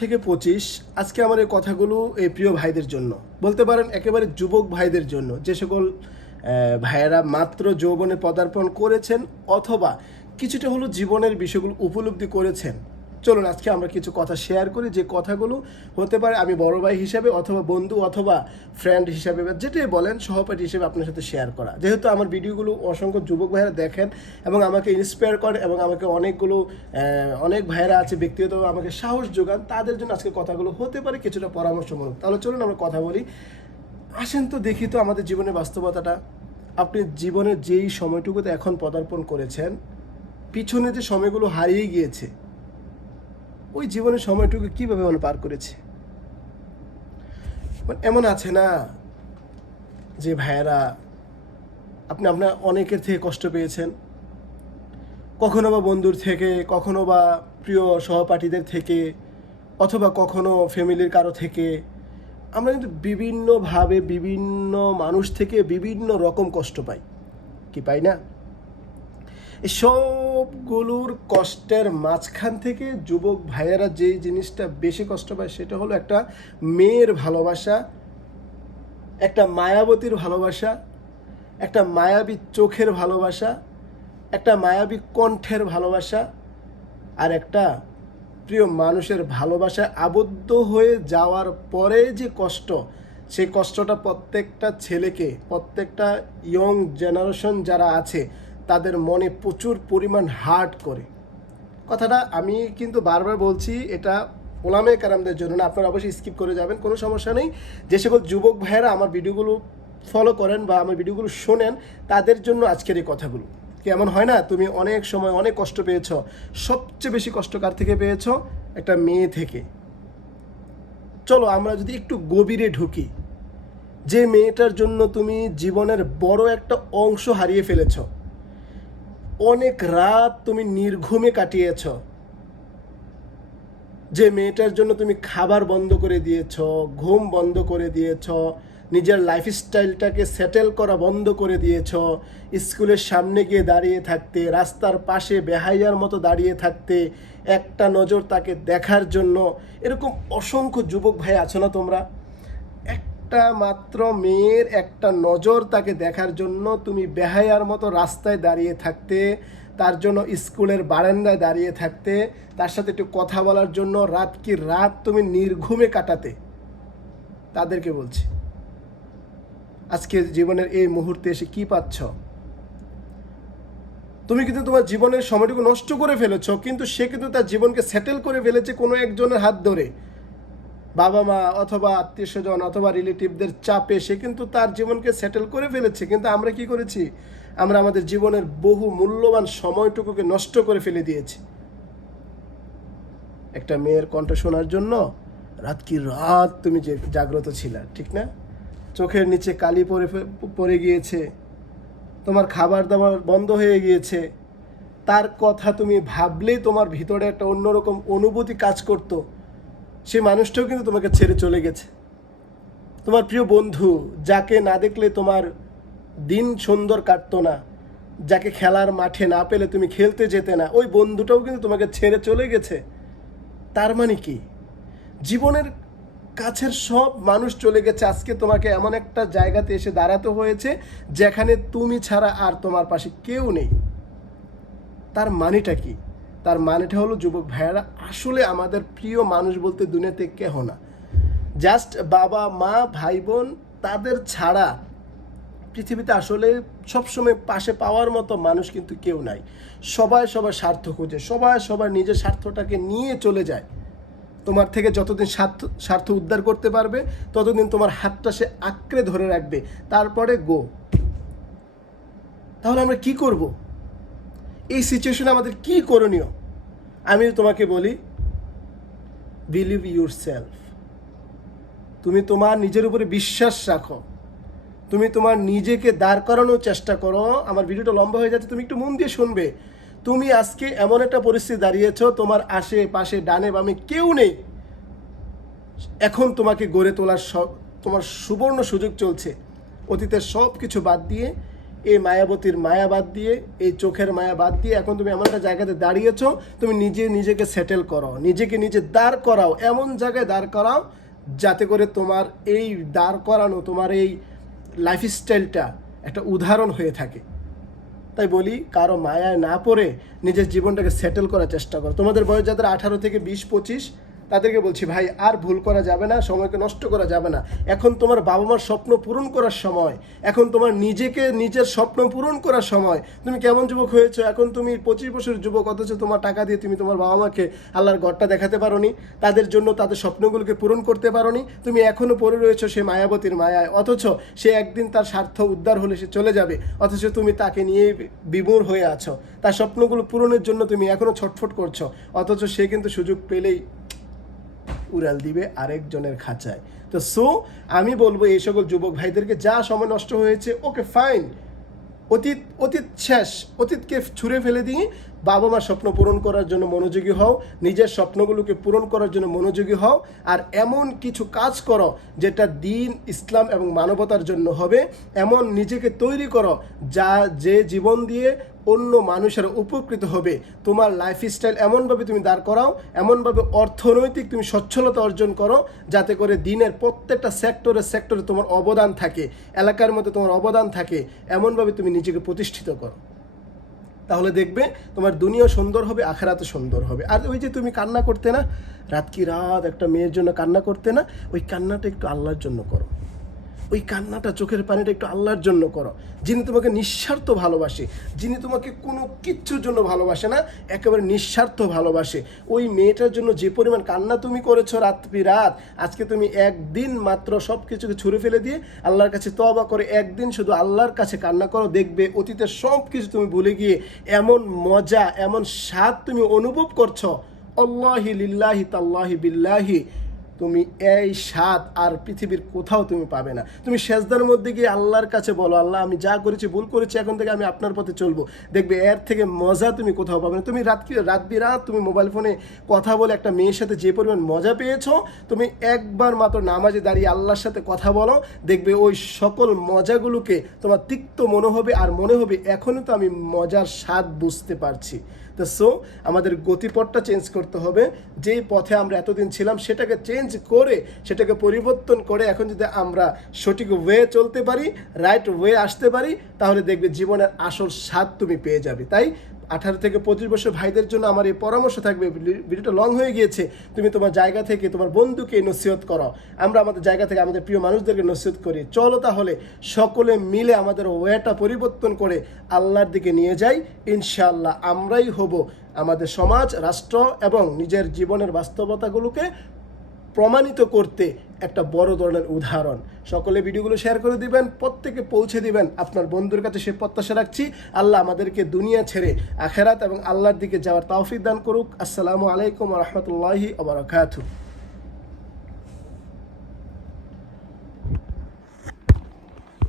থেকে 25 আজকে আমার এই কথাগুলো এই প্রিয় ভাইদের জন্য, বলতে পারেন একেবারে যুবক ভাইদের জন্য, যে সকল ভাইয়েরা মাত্র যৌবনে পদার্পণ করেছেন অথবা কিছুটা হলো জীবনের বিষয়গুলো উপলব্ধি করেছেন। চলুন আজকে আমরা কিছু কথা শেয়ার করি, যে কথাগুলো হতে পারে আমি বড় ভাই হিসাবে অথবা বন্ধু অথবা ফ্রেন্ড হিসাবে বা যেটাই বলেন সহপাঠী হিসেবে আপনার সাথে শেয়ার করা। যেহেতু আমার ভিডিওগুলো অসংখ্য যুবক ভাইয়েরা দেখেন এবং আমাকে ইন্সপায়ার করেন এবং আমাকে অনেক ভাইয়েরা আছে ব্যক্তিগতভাবে আমাকে সাহস যোগান, তাদের জন্য আজকে কথাগুলো হতে পারে কিছুটা পরামর্শমূলক। তাহলে চলুন আমরা কথা বলি। আসেন তো দেখি তো আমাদের জীবনের বাস্তবতাটা। আপনি জীবনের যেই সময়টুকুতে এখন পদার্পণ করেছেন, পিছনে যে সময়গুলো হারিয়ে গিয়েছে, ওই জীবনের সময়টুকু কীভাবে পার করেছে। এমন আছে না যে ভাইয়েরা আপনার অনেকের থেকে কষ্ট পেয়েছেন, কখনো বা বন্ধুর থেকে, কখনো বা প্রিয় সহপাঠীদের থেকে, অথবা কখনো ফ্যামিলির কারো থেকে। আমরা কিন্তু বিভিন্নভাবে বিভিন্ন মানুষ থেকে বিভিন্ন রকম কষ্ট পাই, কি পাই না? এই সবগুলোর কষ্টের মাঝখান থেকে যুবক ভাইয়েরা যেই জিনিসটা বেশি কষ্ট পায় সেটা হলো একটা মেয়ের ভালোবাসা, একটা মায়াবতীর ভালোবাসা, একটা মায়াবী চোখের ভালোবাসা, একটা মায়াবী কণ্ঠের ভালোবাসা, আর একটা প্রিয় মানুষের ভালোবাসায় আবদ্ধ হয়ে যাওয়ার পরে যে কষ্ট, সেই কষ্টটা প্রত্যেকটা ছেলেকে, প্রত্যেকটা ইয়ং জেনারেশন যারা আছে তাদের মনে প্রচুর পরিমাণ হার্ট করে। কথাটা আমি কিন্তু বারবার বলছি, এটা ওলামে কারামদের জন্য না, আপনারা অবশ্যই স্কিপ করে যাবেন, কোনো সমস্যা নেই। যে সকল যুবক ভাইয়েরা আমার ভিডিওগুলো ফলো করেন বা আমার ভিডিওগুলো শোনেন, তাদের জন্য আজকের এই কথাগুলো। কেমন হয় না, তুমি অনেক সময় অনেক কষ্ট পেয়েছ, সবচেয়ে বেশি কষ্ট কার থেকে পেয়েছ? একটা মেয়ে থেকে। চলো আমরা যদি একটু গভীরে ঢুকি, যে মেয়েটার জন্য তুমি জীবনের বড় একটা অংশ হারিয়ে ফেলেছ, অনেক রাত তুমি নির্ঘুমে কাটিয়েছ, যে মেয়েটার জন্য তুমি খাবার বন্ধ করে দিয়েছ, ঘুম বন্ধ করে দিয়েছ, নিজের লাইফস্টাইলটাকে সেটেল করা বন্ধ করে দিয়েছ, স্কুলের সামনে গিয়ে দাঁড়িয়ে থাকতে, রাস্তার পাশে বেহাইয়ার মতো দাঁড়িয়ে থাকতে, একটা নজর তাকে দেখার জন্য। এরকম অসংখ্য যুবক ভাই আছো না তোমরা? একটা মাত্র মেয়ের একটা নজর তাকে দেখার জন্য তুমি বেহায়ার মতো রাস্তায় দাঁড়িয়ে থাকতে, তার জন্য স্কুলের বারান্দায় দাঁড়িয়ে থাকতে, তার সাথে একটু কথা বলার জন্য রাত কি রাত তুমি নির্ঘুমে কাটাতে। তাদেরকে বলছি, আজকে জীবনের এই মুহূর্তে এসে কি পাচ্ছ? তুমি কিন্তু তোমার জীবনের সময়টুকু নষ্ট করে ফেলেছ, কিন্তু সে কিন্তু তার জীবনকে সেটেল করে ফেলেছে কোনো একজনের হাত ধরে, বাবা মা অথবা আত্মীয় স্বজন অথবা রিলেটিভদের চাপে সে কিন্তু তার জীবনকে সেটেল করে ফেলেছে। কিন্তু আমরা কি করেছি? আমরা আমাদের জীবনের বহু মূল্যবান সময়টুকুকে নষ্ট করে ফেলে দিয়েছি একটা মেয়ের কণ্ঠ শোনার জন্য। রাত কি রাত তুমি জাগ্রত ছিলা, ঠিক না? চোখের নিচে কালি পড়ে গিয়েছে, তোমার খাবার দাবার বন্ধ হয়ে গিয়েছে, তার কথা তুমি ভাবলেই তোমার ভিতরে একটা অন্যরকম অনুভূতি কাজ করতো। সে মানুষটাও কিন্তু তোমাকে ছেড়ে চলে গেছে। তোমার প্রিয় বন্ধু, যাকে না দেখলে তোমার দিন সুন্দর কাটতো না, যাকে খেলার মাঠে না পেলে তুমি খেলতে যেতে না, ওই বন্ধুটাও কিন্তু তোমাকে ছেড়ে চলে গেছে। তার মানে কি? জীবনের কাছের সব মানুষ চলে গেছে, আজকে তোমাকে এমন একটা জায়গাতে এসে দাঁড়াতে হয়েছে যেখানে তুমি ছাড়া আর তোমার পাশে কেউ নেই। তার মানেটা কি? তার মানেটা হলো যুবক ভাইয়েরা, আসলে আমাদের প্রিয় মানুষ বলতে দুনিয়াতে কেহ না, জাস্ট বাবা মা ভাই বোন, তাদের ছাড়া পৃথিবীতে আসলে সবসময় পাশে পাওয়ার মতো মানুষ কিন্তু কেউ নাই। সবাই সবার স্বার্থ খুঁজে, সবাই সবার নিজের স্বার্থটাকে নিয়ে চলে যায়। তোমার থেকে যতদিন স্বার্থ উদ্ধার করতে পারবে ততদিন তোমার হাতটা সে আঁকড়ে ধরে রাখবে, তারপরে গো। তাহলে আমরা কি করব? এই সিচুয়েশনে আমাদের কি করণীয়? আমি তোমাকে বলি, বিলিভ ইউরসেলফ। তুমি তোমার নিজের উপরে বিশ্বাস রাখো, তুমি তোমার নিজেকে দাঁড় করানোর চেষ্টা করো। আমার ভিডিওটা লম্বা হয়ে যাচ্ছে, তুমি একটু মন দিয়ে শুনবে। তুমি আজকে এমন একটা পরিস্থিতি দাঁড়িয়েছো, তোমার আশেপাশে ডানে বামে কেউ নেই। এখন তোমাকে গড়ে তোলার তোমার সুবর্ণ সুযোগ চলছে। অতীতের সব কিছু বাদ দিয়ে এই মায়াবতীর মায়া বাদ দিয়ে, এই চোখের মায়া বাদ দিয়ে এখন তুমি এমন একটা জায়গাতে দাঁড়িয়েছো, তুমি নিজেকে সেটেল করো, নিজে দাঁড় করাও, এমন জায়গায় দাঁড় করাও যাতে করে তোমার এই দাঁড় করানো, তোমার এই লাইফস্টাইলটা একটা উদাহরণ হয়ে থাকে। তাই বলি, কারো মায়ায় না পড়ে নিজের জীবনটাকে সেটেল করার চেষ্টা করো। তোমাদের বয়স যাদের 18 থেকে 20-25, তাদেরকে বলছি ভাই, আর ভুল করা যাবে না, সময়কে নষ্ট করা যাবে না। এখন তোমার বাবা মার স্বপ্ন পূরণ করার সময়, এখন তোমার নিজের স্বপ্ন পূরণ করার সময়। তুমি কেমন যুবক হয়েছো, এখন তুমি 25 বছরের যুবক, অথচ তোমার টাকা দিয়ে তুমি তোমার বাবা মাকে আল্লাহর ঘরটা দেখাতে পারোনি, তাদের জন্য তাদের স্বপ্নগুলোকে পূরণ করতে পারোনি। তুমি এখনও পড়ে রয়েছো সে মায়াবতীর মায়ায়, অথচ সে একদিন তার স্বার্থ উদ্ধার হলে সে চলে যাবে, অথচ তুমি তাকে নিয়ে বিমূঢ় হয়ে আছো। তার স্বপ্নগুলো পূরণের জন্য তুমি এখনও ছটফট করছো, অথচ সে কিন্তু সুযোগ পেলেই উড়াল দিবে আরেকজনের খাঁচায়। তো আমি বলবো এই সকল যুবক ভাইদেরকে, যা সময় নষ্ট হয়েছে ওকে ফাইন, অতীত শেষ, অতীতকে ছুঁড়ে ফেলে দিয়ে বাবা মার স্বপ্ন পূরণ করার জন্য মনোযোগী হও, নিজের স্বপ্নগুলোকে পূরণ করার জন্য মনোযোগী হও, আর এমন কিছু কাজ করো যেটা দিন, ইসলাম এবং মানবতার জন্য হবে। এমন নিজেকে তৈরি করো যে জীবন দিয়ে অন্য মানুষেরা উপকৃত হবে। তোমার লাইফস্টাইল এমনভাবে তুমি দাঁড় করাও, এমনভাবে অর্থনৈতিক তুমি সচ্ছলতা অর্জন করো যাতে করে দিনের প্রত্যেকটা সেক্টরে তোমার অবদান থাকে, এলাকার মধ্যে তোমার অবদান থাকে। এমনভাবে তুমি নিজেকে প্রতিষ্ঠিত করো, তাহলে দেখবে তোমার দুনিয়া সুন্দর হবে, আখেরাতও সুন্দর হবে। আর ওই যে তুমি কান্না করতে না, রাত একটা মেয়ের জন্য কান্না করতে না, ওই কান্নাটা একটু আল্লাহর জন্য করো, ওই কান্নাটা, চোখের পানিটা একটু আল্লাহর জন্য করো, যিনি তোমাকে নিঃস্বার্থ ভালোবাসে, যিনি তোমাকে কোনো কিচ্ছুর জন্য ভালোবাসে না, একেবারে নিঃস্বার্থ ভালোবাসে। ওই মেয়েটার জন্য যে পরিমাণ কান্না তুমি করেছো রাত, আজকে তুমি একদিন মাত্র সব কিছুকে ছুঁড়ে ফেলে দিয়ে আল্লাহর কাছে তওবা করে একদিন শুধু আল্লাহর কাছে কান্না করো, দেখবে অতীতের সব কিছু তুমি ভুলে গিয়ে এমন মজা, এমন স্বাদ তুমি অনুভব করছো, আল্লাহি লিল্লাহি তাল্লাহি বিল্লাহি, তুমি এই স্বাদ আর পৃথিবীর কোথাও তুমি পাবে না। তুমি সেজদার মধ্যে গিয়ে আল্লাহর কাছে বলো, আল্লাহ আমি যা করেছি ভুল করেছি, এখন থেকে আমি আপনার পথে চলবো, দেখবে এর থেকে মজা তুমি কোথাও পাবে না। তুমি রাত তুমি মোবাইল ফোনে কথা বলে একটা মেয়ের সাথে যে পরিমাণ মজা পেয়েছো, তুমি একবার মাত্র নামাজে দাঁড়িয়ে আল্লাহর সাথে কথা বলো, দেখবে ওই সকল মজাগুলোকে তোমার তিক্ত মনে হবে, আর মনে হবে এখনও তো আমি মজার স্বাদ বুঝতে পারছি। তো আমাদের গতিপথটা চেঞ্জ করতে হবে। যেই পথে আমরা এতদিন ছিলাম সেটাকে চেঞ্জ করে, সেটাকে পরিবর্তন করে এখন যদি আমরা সঠিক ওয়ে চলতে পারি, রাইট ওয়ে আসতে পারি, তাহলে দেখবে জীবনের আসল স্বাদ তুমি পেয়ে যাবে। তাই 18 থেকে 25 বছর ভাইদের জন্য আমার এই পরামর্শ থাকবে, ভিডিওটা লং হয়ে গিয়েছে, তুমি তোমার জায়গা থেকে তোমার বন্ধুকে নসিহত করো, আমরা আমাদের জায়গা থেকে আমাদের প্রিয় মানুষদেরকে নসিহত করি। চলো তাহলে সকলে মিলে আমাদের ওয়েটা পরিবর্তন করে আল্লাহর দিকে নিয়ে যাই। ইনশাআল্লাহ আমরাই হব আমাদের সমাজ, রাষ্ট্র এবং নিজের জীবনের বাস্তবতাগুলোকে প্রমাণিত করতে একটা বড় ধরনের উদাহরণ। সকলে ভিডিওগুলো শেয়ার করে দিবেন, প্রত্যেকে পৌঁছে দিবেন আপনার বন্ধুর কাছে, সে প্রত্যাশা রাখছি। আল্লাহ আমাদেরকে দুনিয়া ছেড়ে আখেরাত এবং আল্লাহর দিকে যাওয়ার তৌফিক দান করুক। আসসালামু আলাইকুম ওয়া রাহমাতুল্লাহি ওয়া বারাকাতুহু।